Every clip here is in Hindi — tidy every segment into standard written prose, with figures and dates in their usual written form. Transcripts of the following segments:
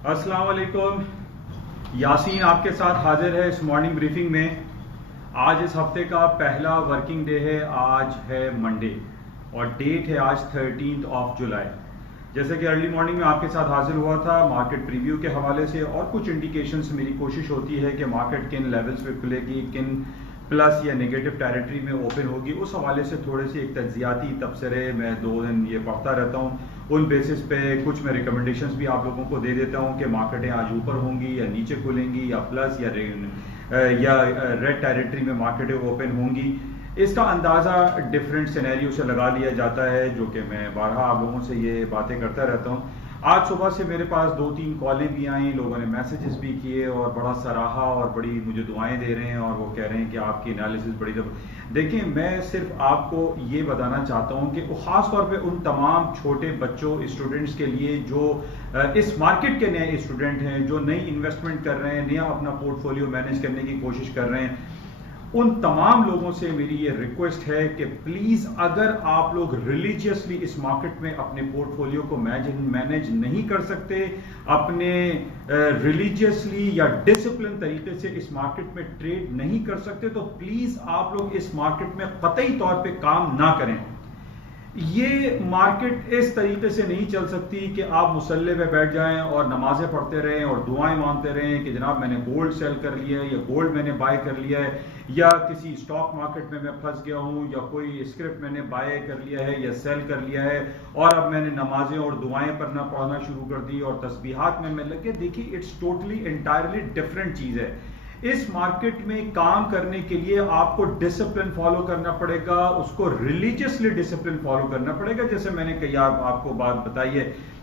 अस्सलाम वालेकुम। यासीन आपके साथ हाजिर है इस मॉर्निंग ब्रीफिंग में। आज इस हफ्ते का पहला वर्किंग डे है। आज है मंडे और डेट है आज 13 जुलाई। जैसे कि अर्ली मॉर्निंग में आपके साथ हाजिर हुआ था मार्केट प्रीव्यू के हवाले से और कुछ इंडिकेशंस, मेरी कोशिश होती है कि मार्केट किन लेवल्स पे खुलेगी, किन प्लस या नेगेटिव टेरिटरी में ओपन होगी, उस हवाले से थोड़े से एक तज्जियाती तबसरे मैं 2 दिन ये पढ़ता रहता हूँ। उन बेसिस पे कुछ मैं रिकमेंडेशंस भी आप लोगों को दे देता हूँ कि मार्केटें आज ऊपर होंगी या नीचे खुलेंगी या प्लस या रेड टेरिटरी में मार्केटें ओपन होंगी। इसका अंदाज़ा डिफरेंट सिनेरियो से लगा लिया जाता है, जो कि मैं बारहा आप लोगों से ये बातें करता रहता हूँ। आज सुबह से मेरे पास 2-3 कॉलें भी आई, लोगों ने मैसेजेस भी किए और बड़ा सराहा और बड़ी मुझे दुआएं दे रहे हैं और वो कह रहे हैं कि आपकी एनालिसिस बड़ी देखिए, मैं सिर्फ आपको ये बताना चाहता हूँ कि ख़ास तौर पे उन तमाम छोटे बच्चों, स्टूडेंट्स के लिए जो इस मार्केट के नए स्टूडेंट हैं, जो नई इन्वेस्टमेंट कर रहे हैं, नया अपना पोर्टफोलियो मैनेज करने की कोशिश कर रहे हैं, उन तमाम लोगों से मेरी ये रिक्वेस्ट है कि प्लीज अगर आप लोग रिलीजियसली इस मार्केट में अपने पोर्टफोलियो को मैनेज नहीं कर सकते, अपने रिलीजियसली या डिसिप्लिन तरीके से इस मार्केट में ट्रेड नहीं कर सकते, तो प्लीज आप लोग इस मार्केट में कतई तौर पे काम ना करें। ये मार्केट इस तरीके से नहीं चल सकती कि आप मुसल्ले पे बैठ जाएं और नमाजें पढ़ते रहें और दुआएं मांगते रहें कि जनाब मैंने गोल्ड सेल कर लिया है या गोल्ड मैंने बाय कर लिया है या किसी स्टॉक मार्केट में मैं फंस गया हूं या कोई स्क्रिप्ट मैंने बाय कर लिया है या सेल कर लिया है और अब मैंने नमाजें और दुआएं पढ़ना शुरू कर दी और तस्बीहात में मैं लगे। देखिए, इट्स टोटली एंटायरली डिफरेंट चीज है। इस मार्केट में काम करने के लिए आपको डिसिप्लिन फॉलो करना पड़ेगा, उसको रिलीजियसली डिसिप्लिन फॉलो करना पड़ेगा। जैसे मैंने कई आपको बात बताई है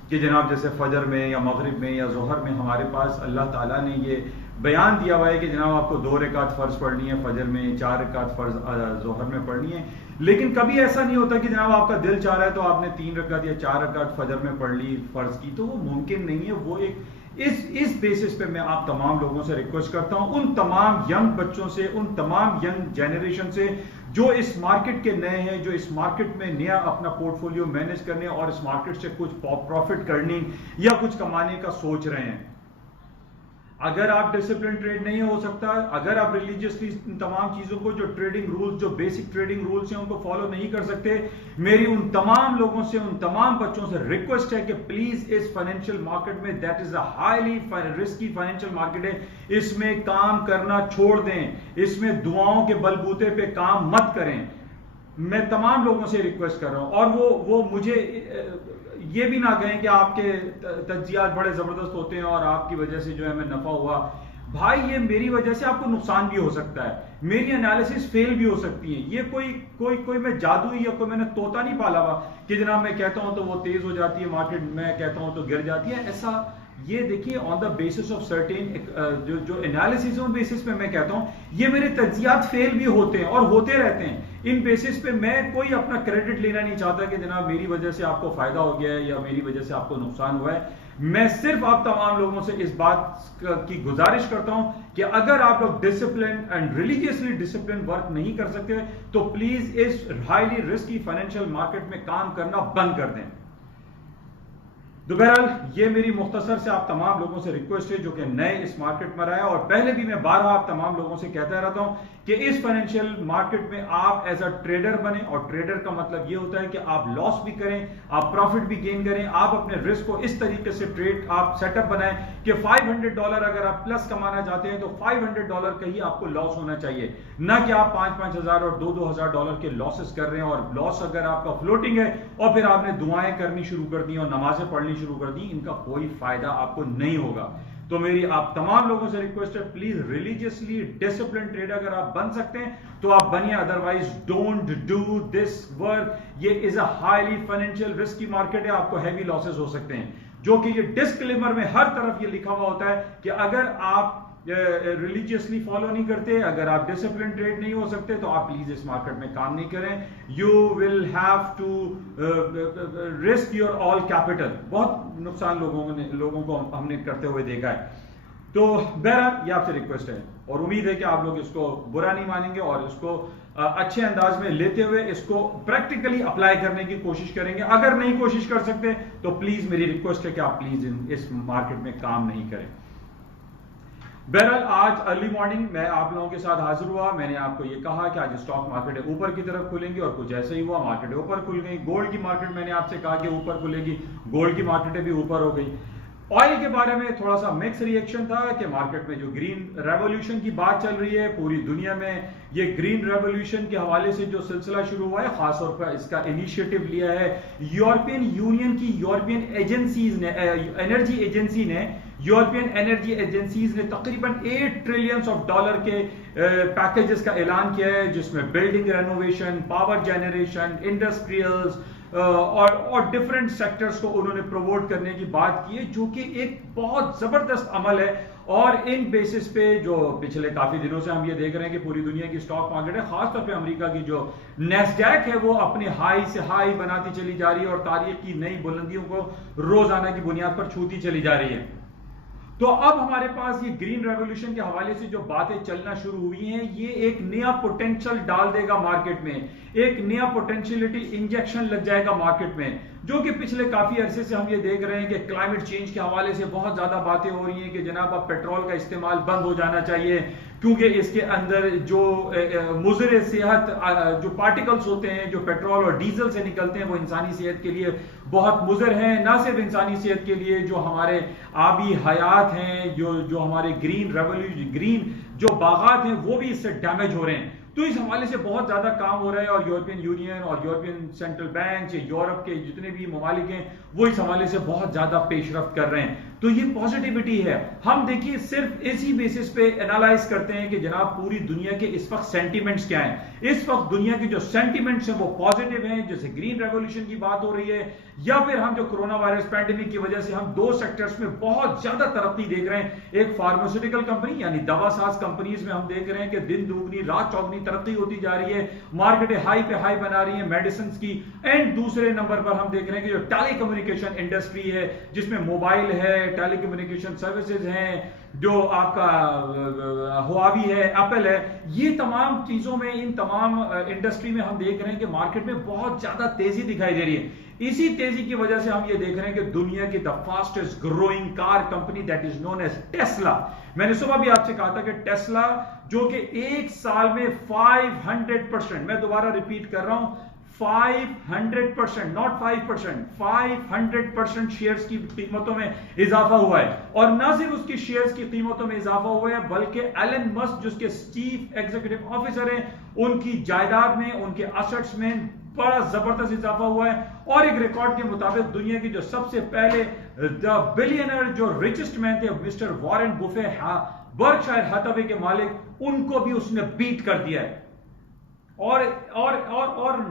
कि जनाब जैसे फजर में या मगरिब में या जोहर में हमारे पास अल्लाह ताला ने ये बयान दिया हुआ है कि जनाब आपको 2 रकात फर्ज पढ़नी है फजर में, 4 रकात फर्ज जोहर में पढ़नी है। लेकिन कभी ऐसा नहीं होता कि जनाब आपका दिल चाह रहा है तो आपने 3 रकात या 4 रकात फजर में पढ़ ली फर्ज की, तो वो मुमकिन नहीं है। वो एक इस बेसिस पे मैं आप तमाम लोगों से रिक्वेस्ट करता हूं, उन तमाम यंग बच्चों से, उन तमाम यंग जनरेशन से जो इस मार्केट के नए हैं, जो इस मार्केट में नया अपना पोर्टफोलियो मैनेज करने और इस मार्केट से कुछ प्रॉफिट करने या कुछ कमाने का सोच रहे हैं। अगर आप डिसिप्लिन ट्रेड नहीं हो सकता, अगर आप रिलीजियसली तमाम चीजों को, जो ट्रेडिंग रूल्स, जो बेसिक ट्रेडिंग रूल्स हैं, उनको फॉलो नहीं कर सकते, मेरी उन तमाम लोगों से, उन तमाम बच्चों से रिक्वेस्ट है कि प्लीज इस फाइनेंशियल मार्केट में, that is a highly risky financial market है, इसमें काम करना छोड़ दें, इसमें दुआओं के बलबूते पे काम मत करें। मैं तमाम लोगों से रिक्वेस्ट कर रहा हूं और वो मुझे ये भी ना कहें कि आपके तज्जियात बड़े जबरदस्त होते हैं और आपकी वजह से जो है मैं नफा हुआ। भाई, ये मेरी वजह से आपको नुकसान भी हो सकता है, मेरी एनालिसिस फेल भी हो सकती है। ये कोई मैं जादू या कोई मैंने तोता नहीं पाला हुआ कि जनाब मैं कहता हूं तो वो तेज हो जाती है मार्केट, मैं कहता हूं तो गिर जाती है। ऐसा ये देखिए, on the basis of certain जो एनालिसिस उन बेसिस पे मैं कहता हूं ये मेरे तज्जियात फेल भी होते हैं और होते रहते हैं। इन बेसिस पे मैं कोई अपना क्रेडिट लेना नहीं चाहता कि जनाब मेरी वजह से आपको फायदा हो गया है या मेरी वजह से आपको नुकसान हुआ है। मैं सिर्फ आप तमाम लोगों से इस बात की गुजारिश करता हूं कि अगर आप लोग discipline and religiously discipline work नहीं कर सकते तो प्लीज इस हाईली रिस्की फाइनेंशियल मार्केट में काम करना बंद कर दें। दोपहर ये मेरी मुख्तसर से आप तमाम लोगों से रिक्वेस्ट है जो कि नए इस मार्केट में रहे, और पहले भी मैं बारहा आप तमाम लोगों से कहता रहता हूं कि इस फाइनेंशियल मार्केट में आप एज अ ट्रेडर बने, और ट्रेडर का मतलब ये होता है कि आप लॉस भी करें, आप प्रॉफिट भी गेन करें, आप अपने रिस्क को इस तरीके से ट्रेड आप सेटअप बनाएं कि $500 अगर आप प्लस कमाना चाहते हैं तो $500 का ही आपको लॉस होना चाहिए, ना कि आप $5,000 और $2,000 के लॉसेस कर रहे हैं। और लॉस अगर आपका फ्लोटिंग है और फिर आपने दुआएं करनी शुरू कर दी और नमाजें पढ़नी शुरू कर दी, इनका कोई फायदा आपको नहीं होगा। तो मेरी आप तमाम लोगों से रिक्वेस्ट है, प्लीज रिलीजियसली डिसिप्लिन ट्रेडर अगर आप बन सकते हैं तो आप बनिए, otherwise don't do this work. ये is a highly financial risky market है, आपको हैवी लॉसेस हो सकते हैं, जो कि ये डिस्क्लेमर में हर तरफ ये लिखा हुआ होता है कि अगर आप रिलीजियसली फॉलो नहीं करते, अगर आप डिसिप्लिन ट्रेड नहीं हो सकते तो आप प्लीज इस मार्केट में काम नहीं करें। You will have to risk your all capital. बहुत नुकसान लोगों को हमने करते हुए देखा है। तो बहरहाल ये आपसे रिक्वेस्ट है और उम्मीद है कि आप लोग इसको बुरा नहीं मानेंगे और इसको अच्छे अंदाज में लेते हुए इसको प्रैक्टिकली अप्लाई करने की कोशिश करेंगे। अगर नहीं कोशिश कर सकते तो प्लीज मेरी रिक्वेस्ट है कि आप प्लीज इस मार्केट में काम नहीं करें। बहरहाल आज अर्ली मॉर्निंग मैं आप लोगों के साथ हाजिर हुआ। मैंने आपको ये कहा कि आज स्टॉक मार्केट ऊपर की तरफ खुलेंगी और कुछ ऐसा ही हुआ, मार्केट ऊपर खुल गई। गोल्ड की मार्केट मैंने आपसे कहा कि ऊपर खुलेगी, गोल्ड की मार्केटें भी ऊपर हो गई। ऑयल के बारे में थोड़ा सा मिक्स रिएक्शन था कि मार्केट में जो ग्रीन रेवोल्यूशन की बात चल रही है पूरी दुनिया में, ये ग्रीन रेवोल्यूशन के हवाले से जो सिलसिला शुरू हुआ है, खासतौर पर इसका इनिशिएटिव लिया है यूरोपियन यूनियन की यूरोपियन एजेंसीज ने, एनर्जी एजेंसी ने, यूरोपियन एनर्जी एजेंसीज ने तकरीबन $8 ट्रिलियन के पैकेजेस का ऐलान किया है, जिसमें building renovation, power generation, industrials और डिफरेंट सेक्टर्स को उन्होंने प्रमोट करने की बात की है, जो कि एक बहुत जबरदस्त अमल है। और इन बेसिस पे जो पिछले काफी दिनों से हम ये देख रहे हैं कि पूरी दुनिया की स्टॉक मार्केट है, खासतौर पे अमेरिका की जो नैस्डैक है वो अपने हाई से हाई बनाती चली जा रही है और तारीख की नई बुलंदियों को रोजाना की बुनियाद पर छूती चली जा रही है। तो अब हमारे पास ये ग्रीन रेवोल्यूशन के हवाले से जो बातें चलना शुरू हुई हैं, ये एक नया पोटेंशियल डाल देगा मार्केट में, एक नया पोटेंशियलिटी इंजेक्शन लग जाएगा मार्केट में, जो कि पिछले काफी अरसे से हम ये देख रहे हैं कि क्लाइमेट चेंज के हवाले से बहुत ज्यादा बातें हो रही हैं कि जनाब अब पेट्रोल का इस्तेमाल बंद हो जाना चाहिए, क्योंकि इसके अंदर जो मुज़र सेहत जो पार्टिकल्स होते हैं जो पेट्रोल और डीजल से निकलते हैं वो इंसानी सेहत के लिए बहुत मुज़र हैं। ना सिर्फ इंसानी सेहत के लिए, जो हमारे आबी हयात हैं, जो हमारे ग्रीन रेवोल्यूशन, ग्रीन जो बागात हैं, वो भी इससे डैमेज हो रहे हैं। तो इस हवाले से बहुत ज्यादा काम हो रहा है और यूरोपियन यूनियन और यूरोपियन सेंट्रल बैंक, यूरोप के जितने भी ममालिक हैं वो इस हवाले से बहुत ज्यादा पेशरफ्त कर रहे हैं। तो ये पॉजिटिविटी है। हम देखिए सिर्फ इसी बेसिस पे एनालाइज करते हैं कि जनाब पूरी दुनिया के इस वक्त सेंटीमेंट्स क्या हैं। इस वक्त दुनिया के जो सेंटीमेंट्स हैं वो पॉजिटिव हैं, जैसे ग्रीन रेवोल्यूशन की बात हो रही है, या फिर हम जो कोरोना वायरस पैंडेमिक की वजह से हम दो सेक्टर्स में बहुत ज्यादा तरक्की देख रहे हैं। एक फार्मास्यूटिकल कंपनी यानी दवासाज कंपनीज में हम देख रहे हैं कि दिन दुगनी रात चौगनी तरक्की होती जा रही है, मार्केटें हाई पे हाई बना रही है मेडिसिन की। एंड दूसरे नंबर पर हम देख रहे हैं कि जो टेलीकम्युनिकेशन इंडस्ट्री है, जिसमें मोबाइल है, टेलीकम्युनिकेशन सर्विसेज हैं, जो आपका हुआवी है, एप्पल है, ये तमाम चीजों में, इन तमाम इंडस्ट्री में हम देख रहे हैं कि मार्केट में बहुत ज्यादा तेजी दिखाई दे रही है। इसी तेजी की वजह से हम ये देख रहे हैं कि दुनिया की the fastest growing car company that is known as Tesla, मैंने सुबह भी आपसे कहा था कि टेस्ला जो कि एक साल में 500%, मैं दोबारा रिपीट कर रहा हूं, 500%, नॉट 5%, 500% शेयर्स की कीमतों में इजाफा हुआ है। और ना सिर्फ उसकी शेयर्स की कीमतों में इजाफा हुआ है, बल्कि एलन मस्क जो उसके चीफ एग्जीक्यूटिव ऑफिसर हैं, उनकी जायदाद में, उनके एसेट्स में बड़ा जबरदस्त इजाफा हुआ है। और एक रिकॉर्ड के मुताबिक दुनिया की जो सबसे पहले द बिलियनर, जो रिचेस्ट मैन थे, mister Warren Buffett, Berkshire Hathaway के मालिक, उनको भी उसने बीट कर दिया है। और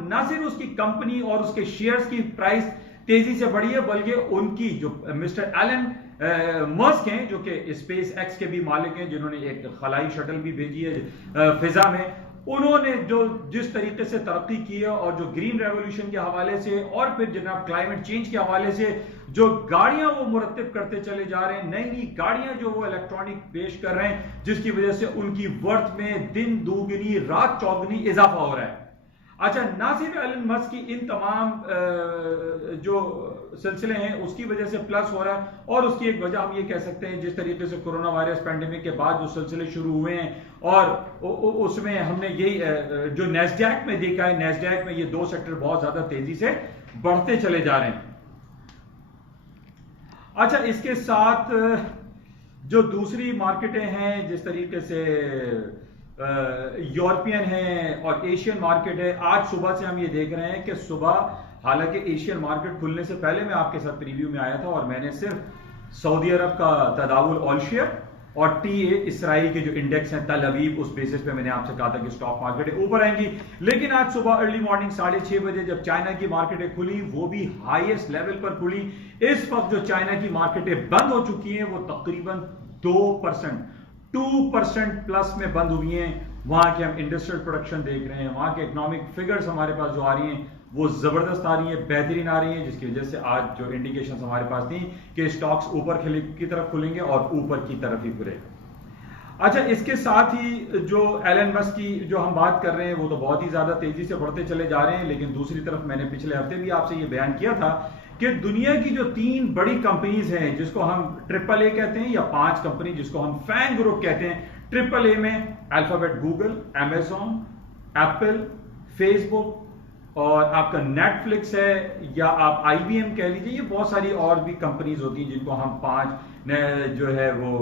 ना सिर्फ उसकी कंपनी और उसके शेयर्स की प्राइस तेजी से बढ़ी है, बल्कि उनकी जो मिस्टर एलन मस्क हैं, जो कि स्पेस एक्स के भी मालिक हैं, जिन्होंने एक खलाई शटल भी भेजी है फिजा में, उन्होंने जो जिस तरीके से तरक्की की है और जो ग्रीन रेवोल्यूशन के हवाले से और फिर जनाब क्लाइमेट चेंज के हवाले से जो गाड़ियां वो मुरत्तिब करते चले जा रहे हैं, नई नई गाड़ियां जो वो इलेक्ट्रॉनिक पेश कर रहे हैं, जिसकी वजह से उनकी वर्थ में दिन दुगनी रात चौगनी इजाफा हो रहा है। अच्छा, ना सिर्फ एलन मस्क की इन तमाम जो सिलसिले हैं उसकी वजह से प्लस हो रहा है, और उसकी एक वजह हम ये कह सकते हैं जिस तरीके से कोरोना वायरस पैंडेमिक के बाद जो सिलसिले शुरू हुए हैं, और उसमें हमने यही जो नैस्डैक में देखा है, नैस्डैक में ये दो सेक्टर बहुत ज्यादा तेजी से बढ़ते चले जा रहे हैं। अच्छा, इसके साथ जो दूसरी मार्केटें हैं, जिस तरीके से यूरोपियन है और एशियन मार्केट है, आज सुबह से हम ये देख रहे हैं कि सुबह, हालांकि एशियन मार्केट खुलने से पहले मैं आपके साथ प्रीव्यू में आया था और मैंने सिर्फ सऊदी अरब का तदावुल ऑल शेयर और टीए इसराइल के जो इंडेक्स हैं तल अवीव, उस बेसिस पे मैंने आपसे कहा था कि स्टॉक मार्केट ऊपर आएंगी। लेकिन आज सुबह अर्ली मॉर्निंग 6:30 बजे जब चाइना की मार्केटें खुली, वो भी हाईएस्ट लेवल पर खुली। इस वक्त जो चाइना की मार्केटें बंद हो चुकी हैं वो तकरीबन 2% प्लस में बंद हुई हैं। वहां के हम इंडस्ट्रियल प्रोडक्शन देख रहे हैं, वहां के इकोनॉमिक फिगर्स हमारे पास जो आ रही हैं वो जबरदस्त आ रही है, बेहतरीन आ रही है, जिसकी वजह से आज जो इंडिकेशंस हमारे पास थी कि स्टॉक्स ऊपर की तरफ खुलेंगे और ऊपर की तरफ ही खुलेगा। अच्छा, इसके साथ ही जो एलन मस्क की जो हम बात कर रहे हैं वो तो बहुत ही ज्यादा तेजी से बढ़ते चले जा रहे हैं, लेकिन दूसरी तरफ मैंने पिछले हफ्ते भी आपसे ये बयान किया था कि दुनिया की जो 3 बड़ी कंपनीज हैं जिसको हम AAA कहते हैं, या 5 कंपनी जिसको हम फैंग ग्रुप कहते हैं, AAA में alphabet, Google, Amazon, Apple, Facebook और आपका नेटफ्लिक्स है, या आप IBM कह लीजिए, ये बहुत सारी और भी कंपनीज होती हैं जिनको हम 5 जो है वो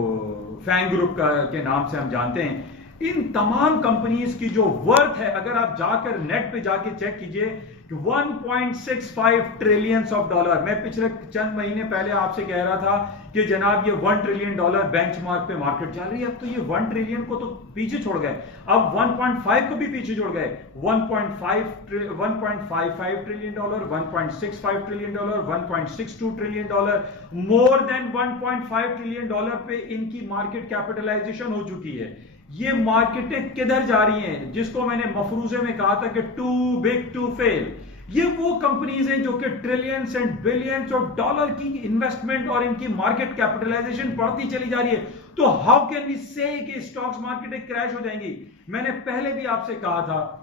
फैंग ग्रुप के नाम से हम जानते हैं। इन तमाम कंपनीज की जो वर्थ है, अगर आप जाकर नेट पे जाके चेक कीजिए कि 1.65 ट्रिलियंस ऑफ डॉलर। मैं पिछले चंद महीने पहले आपसे कह रहा था कि जनाब ये $1 ट्रिलियन बेंचमार्क पे मार्केट चल रही है। अब तो ये 1 ट्रिलियन को तो पीछे छोड़ गए, अब 1.5 को भी पीछे छोड़ गए। 1.55 trillion dollar, 1.65 trillion dollar, 1.62 trillion dollar, more than 1.5 trillion dollar पे इनकी मार्केट कैपिटलाइजेशन हो चुकी है। ये मार्केटें किधर जा रही हैं, जिसको मैंने मफरूजे में कहा था कि टू बिग टू फेल। ये वो कंपनीज हैं जो कि trillions and billions of dollar की इन्वेस्टमेंट और इनकी मार्केट कैपिटलाइजेशन बढ़ती चली जा रही है। तो हाउ कैन वी से कि स्टॉक्स मार्केटें क्रैश हो जाएंगी? मैंने पहले भी आपसे कहा था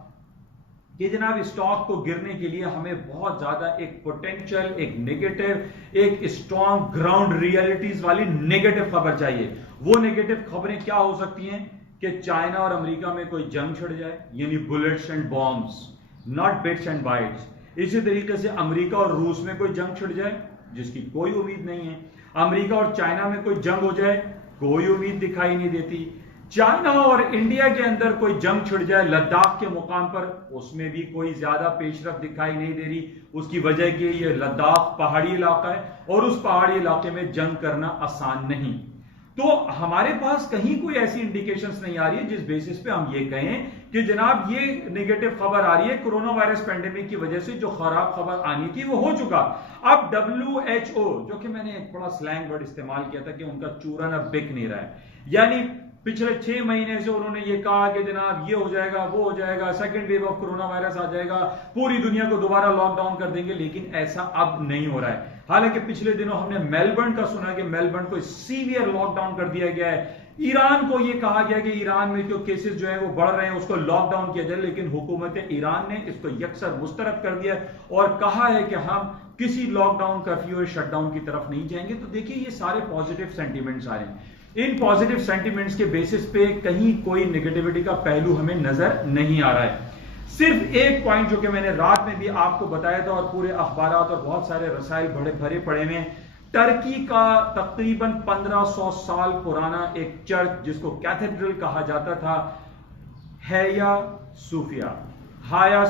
कि जनाब स्टॉक को गिरने के लिए हमें बहुत ज्यादा एक पोटेंशियल, एक नेगेटिव, एक स्ट्रॉन्ग ग्राउंड रियलिटीज वाली नेगेटिव खबर चाहिए। वो नेगेटिव खबरें क्या हो सकती हैं कि चाइना और अमेरिका में कोई जंग छिड़ जाए, यानी bullets and bombs, not bits and bytes. इसी तरीके से अमेरिका और रूस में कोई जंग छिड़ जाए, जिसकी कोई उम्मीद नहीं है। अमेरिका और चाइना में कोई जंग हो जाए, कोई उम्मीद दिखाई नहीं देती। चाइना और इंडिया के अंदर कोई जंग छिड़ जाए लद्दाख के मुकाम पर, उसमें भी कोई ज्यादा पेशरफ्त दिखाई नहीं दे रही। उसकी वजह कि ये लद्दाख पहाड़ी इलाका है और उस पहाड़ी इलाके में जंग करना आसान नहीं। तो हमारे पास कहीं कोई ऐसी इंडिकेशंस नहीं आ रही है जिस बेसिस पे हम ये कहें कि जनाब ये नेगेटिव खबर आ रही है। कोरोना वायरस पेंडेमिक की वजह से जो खराब खबर आनी थी वो हो चुका। अब WHO, जो कि मैंने एक बड़ा स्लैंग वर्ड इस्तेमाल किया था कि उनका चूरन अब बिक नहीं रहा है, यानी पिछले 6 महीने से उन्होंने ये कहा कि जनाब ये हो जाएगा, वो हो जाएगा, second wave of corona virus आ जाएगा, पूरी दुनिया को दोबारा लॉकडाउन कर देंगे, लेकिन ऐसा अब नहीं हो रहा है। हालांकि पिछले दिनों हमने मेलबर्न का सुना कि मेलबर्न को सीवियर लॉकडाउन कर दिया गया है। ईरान को यह कहा गया कि ईरान में जो केसेस जो है वो बढ़ रहे हैं उसको लॉकडाउन किया जाए, लेकिन हुकूमत ईरान ने इसको यकसर मुस्तरद कर दिया और कहा है कि हम किसी लॉकडाउन, कर्फ्यू और शटडाउन की तरफ नहीं जाएंगे। तो देखिए ये सारे पॉजिटिव सेंटिमेंट्स आ रहे हैं। इन पॉजिटिव सेंटिमेंट्स के बेसिस पे कहीं कोई नेगेटिविटी का पहलू हमें नजर नहीं आ रहा है। सिर्फ एक पॉइंट जो कि मैंने रात में भी आपको बताया था और पूरे अखबारात और बहुत सारे रसाइल भरे पड़े में, टर्की का तकरीबन 1500 साल पुराना एक चर्च जिसको कैथेड्रल कहा जाता था, हाया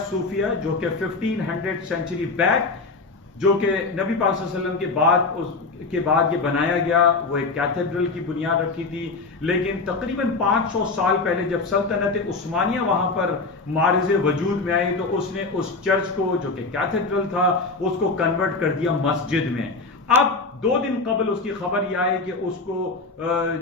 सूफिया, जो कि 1500 सेंचुरी बैक, जो कि नबी पाक सल्लल्लाहु अलैहि वसल्लम के बाद ये बनाया गया, वो एक कैथेड्रल की बुनियाद रखी थी। लेकिन तकरीबन 500 साल पहले जब सल्तनत उस्मानिया वहां पर मारिज़ वजूद में आई तो उसने उस चर्च को, जो कि कैथेड्रल था, उसको कन्वर्ट कर दिया मस्जिद में। अब 2 दिन कबल उसकी खबर यह आई कि उसको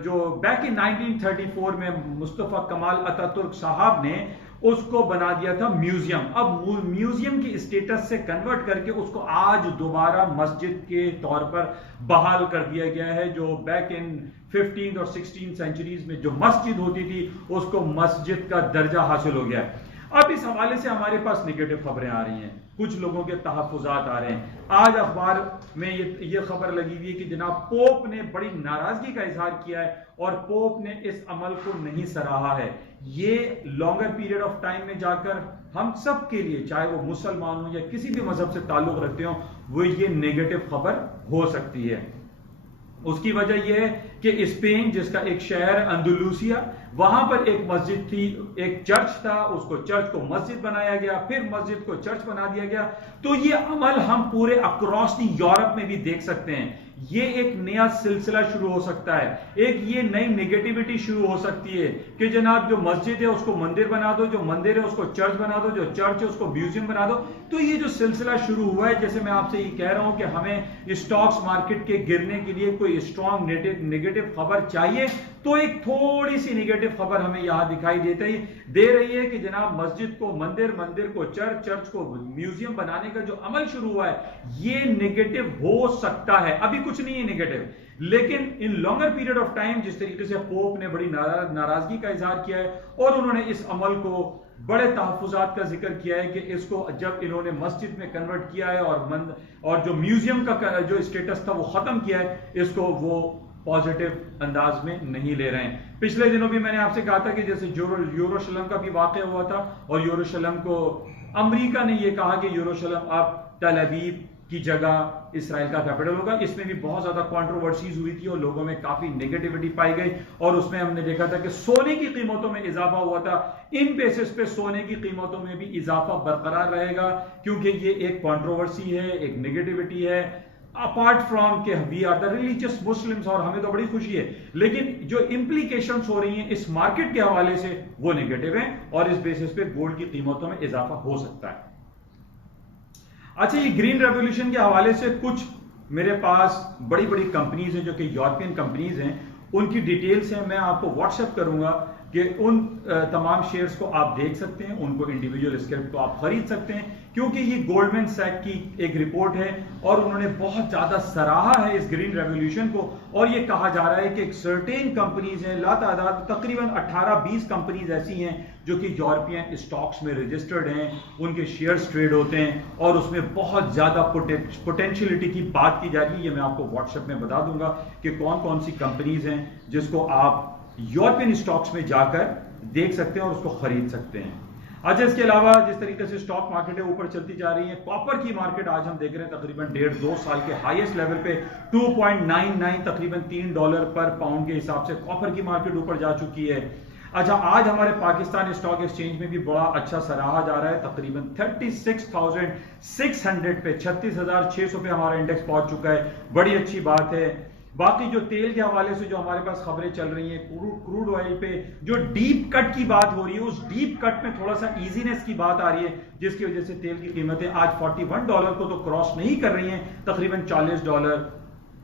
जो बैक इन 1934 में मुस्तफा कमाल अतातुर्क साहब ने उसको बना दिया था म्यूजियम। अब म्यूजियम की स्टेटस से कन्वर्ट करके उसको आज दोबारा मस्जिद के तौर पर बहाल कर दिया गया है। जो बैक इन 15th और 16th सेंचुरीज में जो मस्जिद होती थी उसको मस्जिद का दर्जा हासिल हो गया है। अब इस हवाले से हमारे पास नेगेटिव खबरें आ रही हैं, कुछ लोगों के तहफ्फुज़ात आ रहे हैं। आज अखबार में ये खबर लगी हुई है कि जनाब पोप ने बड़ी नाराजगी का इजहार किया है और पोप ने इस अमल को नहीं सराहा है। ये लॉन्गर पीरियड ऑफ टाइम में जाकर हम सब के लिए, चाहे वो मुसलमान हो या किसी भी मजहब से ताल्लुक रखते हो, वो ये नेगेटिव खबर हो सकती है। उसकी वजह यह है कि स्पेन जिसका एक शहर अंदलूसिया, वहां पर एक मस्जिद थी, एक चर्च था, उसको चर्च को मस्जिद बनाया गया, फिर मस्जिद को चर्च बना दिया गया। तो ये अमल हम पूरे अक्रॉस दी यूरोप में भी देख सकते हैं। ये एक नया सिलसिला शुरू हो सकता है, एक ये नई नेगेटिविटी शुरू हो सकती है कि जनाब जो मस्जिद है उसको मंदिर बना दो, जो मंदिर है उसको चर्च बना दो, जो चर्च है उसको म्यूजियम बना दो। तो ये जो सिलसिला शुरू हुआ है, जैसे मैं आपसे ये कह रहा हूं कि हमें स्टॉक्स मार्केट के गिरने के लिए कोई स्ट्रॉन्ग नेगेटिव खबर चाहिए, तो एक थोड़ी सी नेगेटिव खबर हमें यहां दिखाई दे रही है कि जनाब मस्जिद को मंदिर, मंदिर को चर्च, चर्च को म्यूजियम बनाने का जो अमल शुरू हुआ है ये नेगेटिव हो सकता है। अभी कुछ नहीं है नेगेटिव, लेकिन इन लॉन्गर पीरियड ऑफ टाइम जिस तरीके से पोप ने बड़ी नाराजगी का इजहार किया है और उन्होंने इस अमल को बड़े तहफुजात का जिक्र किया है कि इसको जब इन्होंने मस्जिद में कन्वर्ट किया है और जो म्यूजियम का जो स्टेटस था वो खत्म किया है, इसको वो पॉजिटिव अंदाज में नहीं ले रहे हैं। पिछले दिनों भी मैंने आपसे कहा था कि जैसे यरूशलेम का भी वाकया हुआ था और यरूशलेम को अमेरिका ने यह कहा कि यरूशलेम अब तल अवीव की जगह इसराइल का कैपिटल होगा। इसमें भी बहुत ज्यादा कंट्रोवर्सीज हुई थी और लोगों में काफी नेगेटिविटी पाई गई और उसमें हमने देखा था कि सोने की कीमतों में इजाफा हुआ था। इन बेसिस पे सोने की कीमतों में भी इजाफा बरकरार रहेगा क्योंकि ये एक कंट्रोवर्सी है, एक नेगेटिविटी है। अपार्ट फ्रॉम के we are the religious Muslims और हमें तो बड़ी खुशी है, लेकिन जो इंप्लीकेशंस हो रही हैं इस मार्केट के हवाले से वो नेगेटिव हैं और इस बेसिस पे गोल्ड की कीमतों में इजाफा हो सकता है। अच्छा, ये ग्रीन रेवोल्यूशन के हवाले से कुछ मेरे पास बड़ी बड़ी कंपनीज हैं जो कि यूरोपियन कंपनीज हैं, उनकी डिटेल्स हैं, मैं आपको व्हाट्सएप करूंगा कि उन तमाम शेयर्स को आप देख सकते हैं, उनको इंडिविजुअल स्क्रिप्ट को आप खरीद सकते हैं क्योंकि ये गोल्डमैन सैक की एक रिपोर्ट है और उन्होंने बहुत ज्यादा सराहा है इस ग्रीन रेवोल्यूशन को और ये कहा जा रहा है कि एक सर्टेन कंपनीज हैं, लातादाद तकरीबन 18-20 कंपनीज ऐसी हैं जो कि यूरोपियन स्टॉक्स में रजिस्टर्ड हैं, उनके शेयर्स ट्रेड होते हैं और उसमें बहुत ज्यादा पोटेंशियलिटी की बात की जा रही है। ये मैं आपको व्हाट्सएप में बता दूंगा कि कौन कौन सी कंपनीज हैं जिसको आप यूरोपियन स्टॉक्स में जाकर देख सकते हैं और उसको खरीद सकते हैं। अच्छा, इसके अलावा जिस तरीके से स्टॉक मार्केट है ऊपर चलती जा रही है, कॉपर की मार्केट आज हम देख रहे हैं तकरीबन 1.5-2 साल के हाईएस्ट लेवल पे 2.99 तकरीबन $3 पर पाउंड के हिसाब से कॉपर की मार्केट ऊपर जा चुकी है। अच्छा, आज हमारे पाकिस्तान स्टॉक एक्सचेंज में भी बड़ा अच्छा सराहा जा रहा है, तकरीबन 36,600 पे 36,600 पे हमारा इंडेक्स पहुंच चुका है, बड़ी अच्छी बात है। बाकी जो तेल के हवाले से जो हमारे पास खबरें चल रही हैं, क्रूड ऑयल पे जो डीप कट की बात हो रही है, उस डीप कट में थोड़ा सा इजीनेस की बात आ रही है जिसकी वजह से तेल की कीमतें आज $41 को तो क्रॉस नहीं कर रही हैं, तकरीबन $40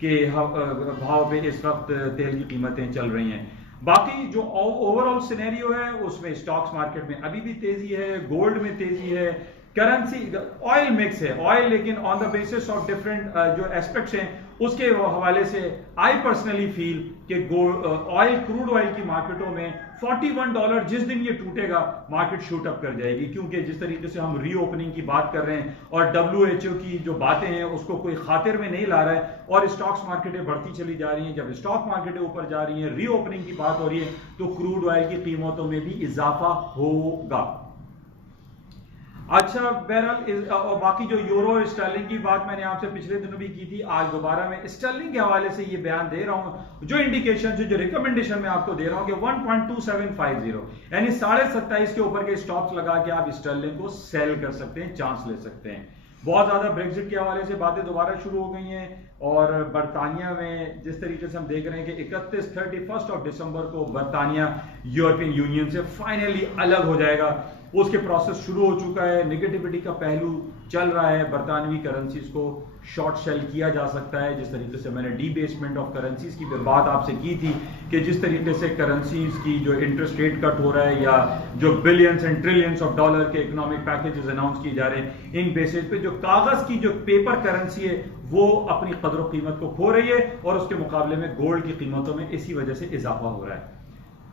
के भाव पे इस वक्त तेल की कीमतें चल रही हैं। बाकी जो ओवरऑल सिनेरियो है उसमें स्टॉक्स मार्केट में अभी भी तेजी है, गोल्ड में तेजी है, करेंसी ऑयल मिक्स है, ऑयल लेकिन on the basis of different जो एस्पेक्ट्स हैं उसके हवाले से आई पर्सनली फील कि ऑयल क्रूड ऑयल की मार्केटों में $41 जिस दिन ये टूटेगा मार्केट शूट अप कर जाएगी क्योंकि जिस तरीके से हम रीओपनिंग की बात कर रहे हैं और WHO की जो बातें हैं उसको कोई खातिर में नहीं ला रहा है और स्टॉक्स मार्केटें बढ़ती चली जा रही हैं। जब स्टॉक मार्केटें ऊपर जा रही हैं, रीओपनिंग की बात हो रही है तो क्रूड ऑयल की कीमतों में भी इजाफा होगा। अच्छा, बहरहाल और बाकी जो यूरो और स्टर्लिंग की बात मैंने आपसे पिछले दिनों भी की थी, आज दोबारा मैं स्टर्लिंग के हवाले से ये बयान दे रहा हूं, जो इंडिकेशन जो रिकमेंडेशन मैं आपको दे रहा हूं कि 1.2750 यानी 27.5 के ऊपर के स्टॉप्स लगा के आप स्टर्लिंग को सेल कर सकते हैं, चांस ले सकते हैं। बहुत ज्यादा ब्रेक्जिट के हवाले से बातें दोबारा शुरू हो गई हैं और बरतानिया में जिस तरीके से हम देख रहे हैं कि 31 दिसंबर को बरतानिया यूरोपियन यूनियन से फाइनली अलग हो जाएगा, उसके प्रोसेस शुरू हो चुका है। नेगेटिविटी का पहलू चल रहा है, बरतानवी करेंसीज को शॉर्ट सेल किया जा सकता है, जिस तरीके से मैंने डीबेसमेंट ऑफ करेंसीज की बात आपसे की थी कि जिस तरीके से करेंसीज की जो इंटरेस्ट रेट कट हो रहा है या जो billions and trillions of dollar के इकोनॉमिक पैकेजेस अनाउंस किए जा रहे हैं, इन बेसिस पे जो कागज की जो पेपर करेंसी है वो अपनी कदर कीमत को खो रही है और उसके मुकाबले में गोल्ड की कीमतों में इसी वजह से इजाफा हो रहा है।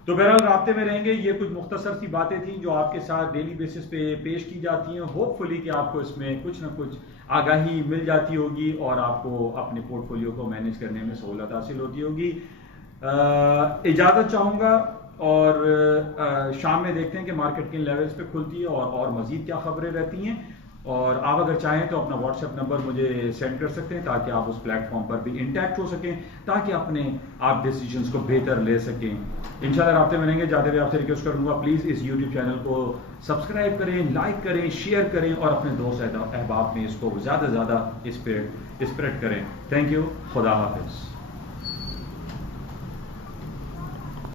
तो बहरहाल राब्ते में रहेंगे। ये कुछ मुख्तसर सी बातें थी जो आपके साथ डेली बेसिस पे पेश की जाती हैं। होपफुली कि आपको इसमें कुछ ना कुछ आगाही मिल जाती होगी और आपको अपने पोर्टफोलियो को मैनेज करने में सहूलत हासिल होती होगी। इजाज़त चाहूँगा और शाम में देखते हैं कि मार्केट किन लेवल्स पे खुलती है और मज़ीद क्या खबरें रहती हैं। और आप अगर चाहें तो अपना व्हाट्सएप नंबर मुझे सेंड कर सकते हैं ताकि आप उस प्लेटफॉर्म पर भी इंटैक्ट हो सकें, ताकि अपने आप डिसीजंस को बेहतर ले सकें। इंशाल्लाह राब्ते मिलेंगे। जाते हुए आपसे रिक्वेस्ट करूंगा प्लीज़ इस यूट्यूब चैनल को सब्सक्राइब करें, लाइक करें, शेयर करें और अपने दोस्त अहबाब में इसको ज़्यादा से ज़्यादा स्प्रेड करें। Thank you. खुदा हाफिज़।